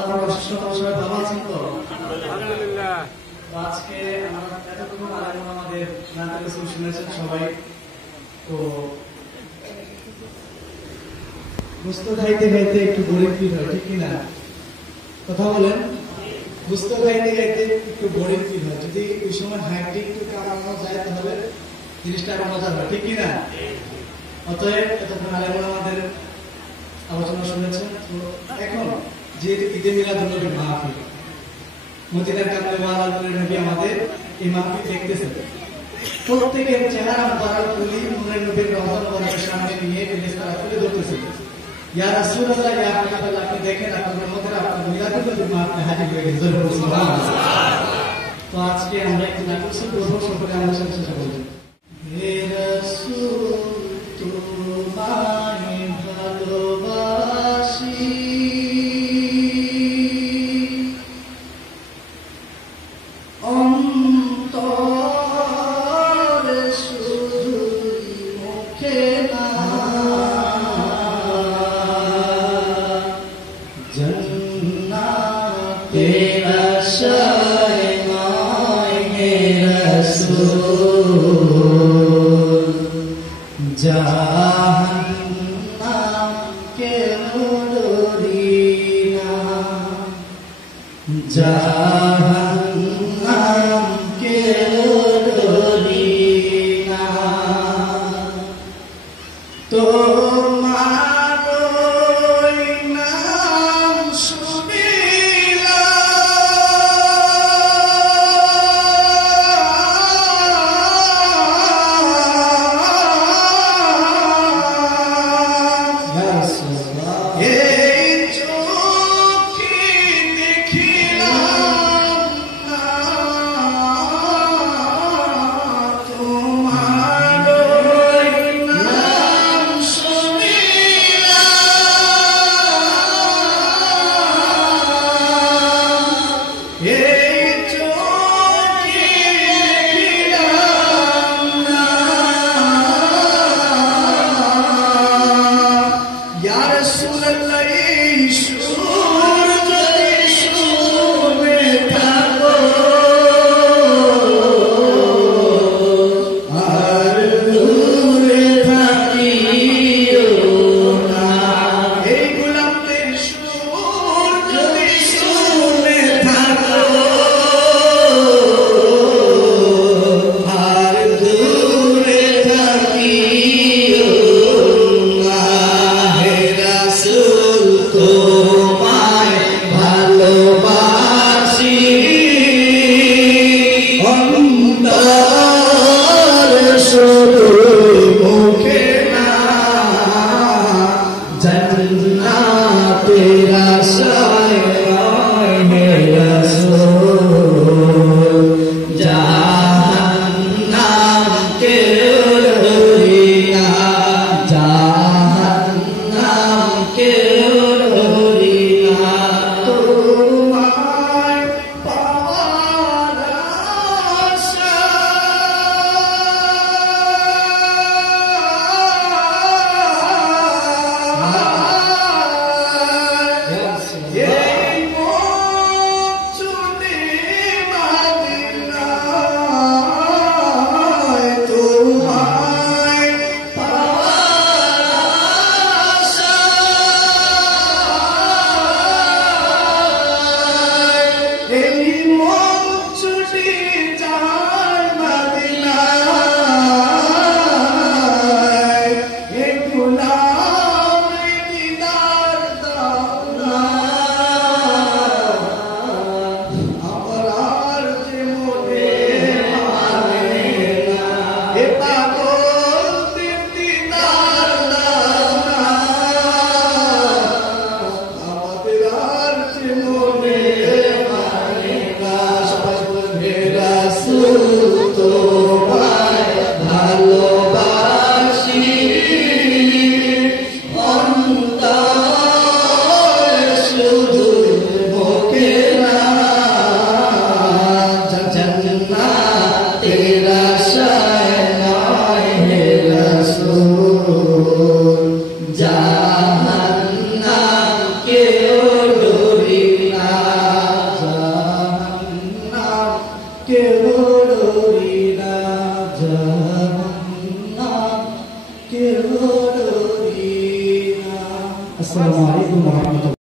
আল্লাহ সবাই ভালো আছেন তো? আলহামদুলিল্লাহ। আজকে আমরা এতটুকু আলেম আমাদের নানা কিছু শুনেছেন সবাই। তো বুঝতে খাইতে খাইতে একটু বোরিং ফিল হয়, ঠিক কিনা? কথা বলেন। বুঝতে খাইতে খাইতে একটু বোরিং ফিল হয়, যদি ওই সময় হাইটে একটু কামানো যায় তাহলে জিনিসটা আরো মজা হয়, ঠিক কিনা? অতএব এতক্ষণ আলেম আমাদের আলোচনা শুনেছেন। তো এখন যে ঈদে মিলাদুন্নবীর মাহফিল, মদিনার কামলিওয়ালা নবী আমাদের এই মাহফিল দেখতেছেন। প্রত্যেকের চেহারা মুবারক তুলি নূরের নবীর রওজা মুবারকের সামনে নিয়ে ফেরেশতারা তুলে ধরতেছেন। ইয়া রাসূলুল্লাহ, ইয়া হাবিবাল্লাহ, আপনি দেখেন আপনাদের মধ্যে আপনার মিলাদুন্নবীর মাহফিল হাজির হয়ে গেছে। সুবহানাল্লাহ। তো আজকে আমরা একটু নাটক প্রথম সকলে আমরা সাথে সাথে বলবো, হে রাসূল তোমায় ভালোবাসি, অন্তরে শুধুই মুখে না, জান্নাতের আশায় নয় হে রাসূল, জাহান্নাম কেন ডরি না, জাহান্নাম কেন ডরি না, তোমার ওই নাম শুনিলাম, এই চোখে দেখিলাম না, তোমার ওই নাম শুনিলাম, এই চোখে দেখিলাম না, ইয়া রাসূলুল্লাহ, এই সুর যদি শুনে থাকো আর দূরে থাকিও না, এই গোলাপের সুর যদি শুনে থাকো আর দূরে থাকিও না, হে রাসূল তোমায় ভালোবাসি, অন্তরে শুধুই মুখে না, জান্নাতের আশায় নয় হে রাসূল, জাহান্নাম কেউ ডরি না, জাহান্নাম কেউ ডরি না, তোমায় পাওয়ার আশায় কেউ ডরি না জাহান্নাম কেউ ডরি না। আসসালামু আলাইকুম ওয়া রাহমাতুল্লাহ।